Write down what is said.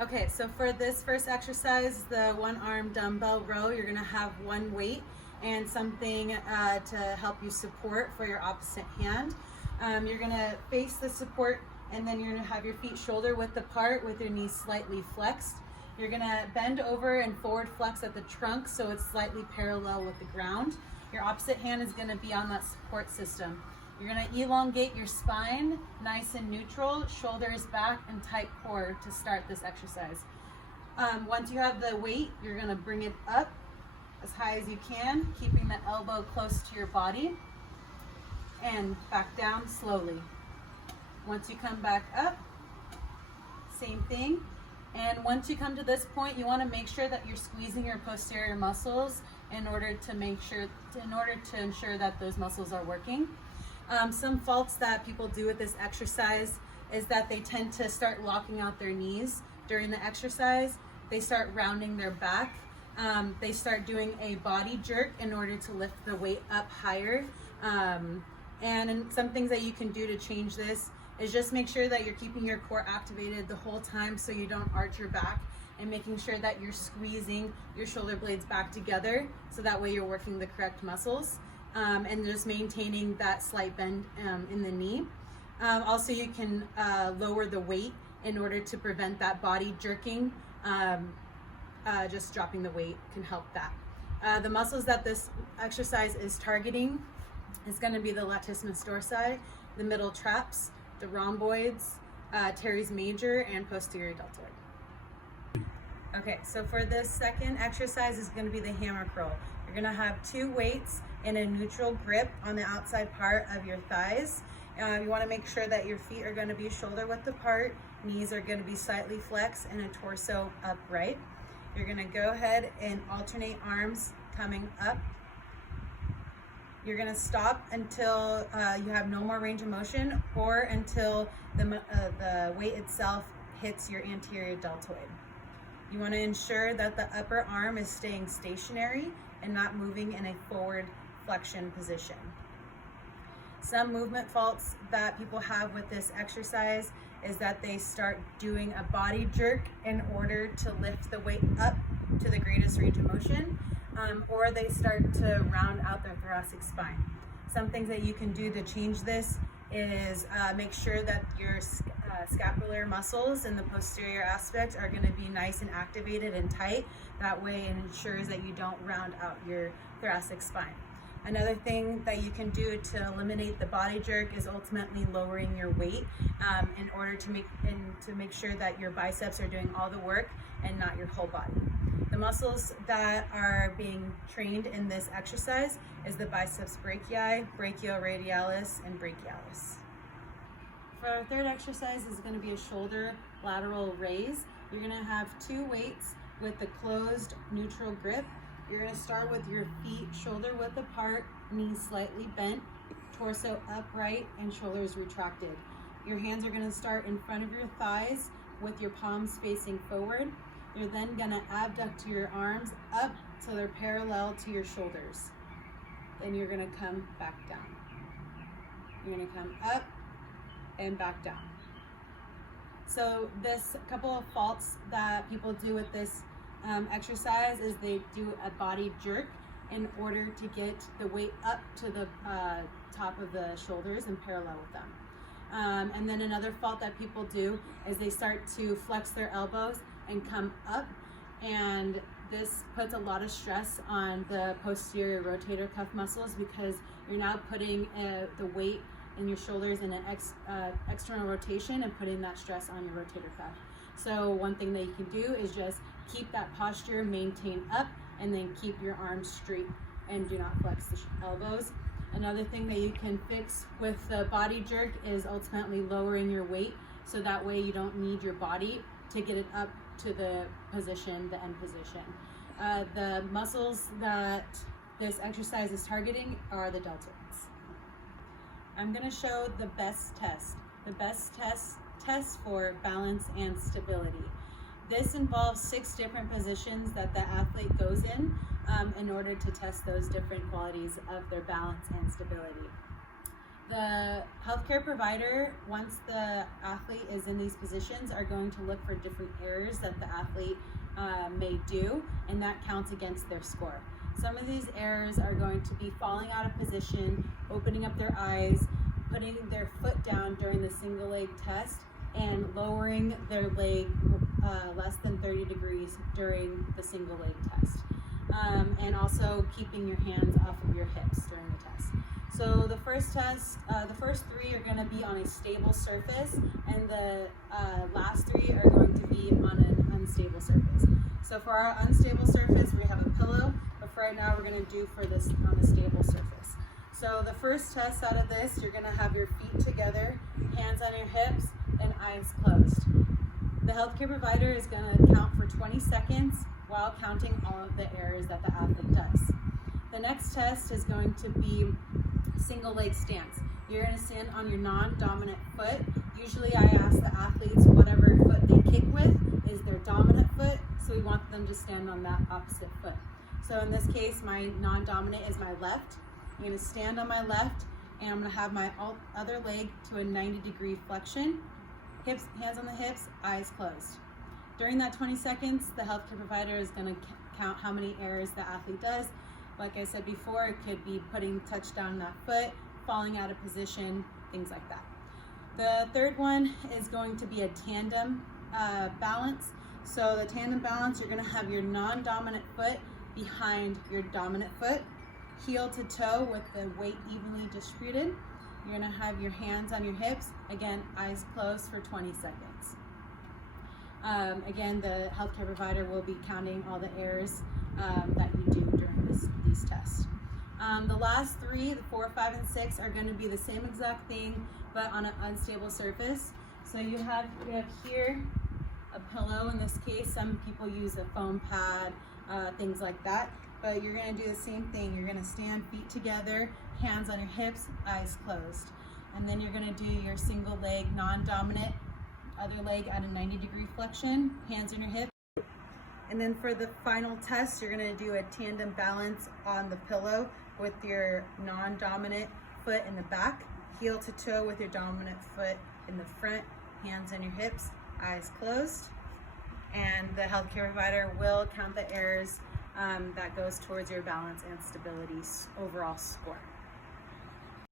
Okay, so for this first exercise, the one arm dumbbell row, you're gonna have one weight and something to help you support for your opposite hand. You're gonna face the support and then you're gonna have your feet shoulder width apart with your knees slightly flexed. You're gonna bend over and forward flex at the trunk so it's slightly parallel with the ground. Your opposite hand is gonna be on that support system. You're gonna elongate your spine, nice and neutral, shoulders back and tight core to start this exercise. Once you have the weight, you're gonna bring it up as high as you can, keeping the elbow close to your body, and back down slowly. Once you come back up, same thing. And once you come to this point, you wanna make sure that you're squeezing your posterior muscles in order to ensure that those muscles are working. Some faults that people do with this exercise is that they tend to start locking out their knees during the exercise. They start rounding their back. They start doing a body jerk in order to lift the weight up higher. And some things that you can do to change this is just make sure that you're keeping your core activated the whole time so you don't arch your back, and making sure that you're squeezing your shoulder blades back together so that way you're working the correct muscles. And just maintaining that slight bend in the knee. Also, you can lower the weight in order to prevent that body jerking. Just dropping the weight can help that. The muscles that this exercise is targeting is going to be the latissimus dorsi, the middle traps, the rhomboids, teres major, and posterior deltoid. Okay, so for this second exercise is going to be the hammer curl. You're going to have two weights in a neutral grip on the outside part of your thighs. You want to make sure that your feet are going to be shoulder width apart, knees are going to be slightly flexed, and a torso upright. You're going to go ahead and alternate arms coming up. You're going to stop until you have no more range of motion, or until the weight itself hits your anterior deltoid. You want to ensure that the upper arm is staying stationary and not moving in a forward flexion position. Some movement faults that people have with this exercise is that they start doing a body jerk in order to lift the weight up to the greatest range of motion, or they start to round out their thoracic spine. Some things that you can do to change this is make sure that your scapular muscles in the posterior aspect are going to be nice and activated and tight. That way it ensures that you don't round out your thoracic spine. Another thing that you can do to eliminate the body jerk is ultimately lowering your weight in order to make sure that your biceps are doing all the work and not your whole body. The muscles that are being trained in this exercise is the biceps brachii, brachioradialis, and brachialis. For our third exercise is going to be a shoulder lateral raise. You're going to have two weights with the closed neutral grip. You're going to start with your feet shoulder width apart, knees slightly bent, torso upright, and shoulders retracted. Your hands are going to start in front of your thighs with your palms facing forward. You're then going to abduct your arms up so they're parallel to your shoulders. Then you're going to come back down. You're going to come up and back down. So this couple of faults that people do with this exercise is they do a body jerk in order to get the weight up to the top of the shoulders and parallel with them. And then another fault that people do is they start to flex their elbows and come up, and this puts a lot of stress on the posterior rotator cuff muscles because you're now putting the weight in your shoulders in an external rotation and putting that stress on your rotator cuff. So one thing that you can do is just keep that posture maintained up and then keep your arms straight and do not flex the elbows. Another thing that you can fix with the body jerk is ultimately lowering your weight so that way you don't need your body to get it up to the position, the end position. The muscles that this exercise is targeting are the deltoids. I'm going to show the best test. The best test for balance and stability. This involves 6 different positions that the athlete goes in order to test those different qualities of their balance and stability. The healthcare provider, once the athlete is in these positions, are going to look for different errors that the athlete may do, and that counts against their score. Some of these errors are going to be falling out of position, opening up their eyes, putting their foot down during the single leg test, and lowering their leg less than 30 degrees during the single leg test. And also keeping your hands off of your hips during the test. So the first test, the first three are going to be on a stable surface, and the last three are going to be on an unstable surface. So for our unstable surface, we have a pillow, but for right now, we're going to do for this on a stable surface. So the first test out of this, you're going to have your feet together, hands on your hips, and eyes closed. The healthcare provider is going to count for 20 seconds while counting all of the errors that the athlete does. The next test is going to be single leg stance. You're going to stand on your non-dominant foot. Usually I ask the athletes whatever foot they kick with is their dominant foot, so we want them to stand on that opposite foot. So in this case, my non-dominant is my left. I'm going to stand on my left, and I'm going to have my other leg to a 90-degree flexion. Hips, hands on the hips, eyes closed. During that 20 seconds, the healthcare provider is going to count how many errors the athlete does. Like I said before, it could be putting touch down that foot, falling out of position, things like that. The third one is going to be a tandem balance. So the tandem balance, you're going to have your non-dominant foot behind your dominant foot, heel to toe with the weight evenly distributed. You're going to have your hands on your hips, again, eyes closed for 20 seconds. Again, the healthcare provider will be counting all the errors that you do during these tests. The last three, the 4, 5, and 6, are going to be the same exact thing, but on an unstable surface. So you have here a pillow. In this case, some people use a foam pad, things like that. But you're going to do the same thing. You're going to stand feet together, hands on your hips, eyes closed. And then you're going to do your single leg, non-dominant, other leg at a 90-degree flexion, hands on your hips. And then for the final test, you're going to do a tandem balance on the pillow with your non-dominant foot in the back, heel to toe with your dominant foot in the front, hands on your hips, eyes closed. And the healthcare provider will count the errors that goes towards your balance and stability overall score.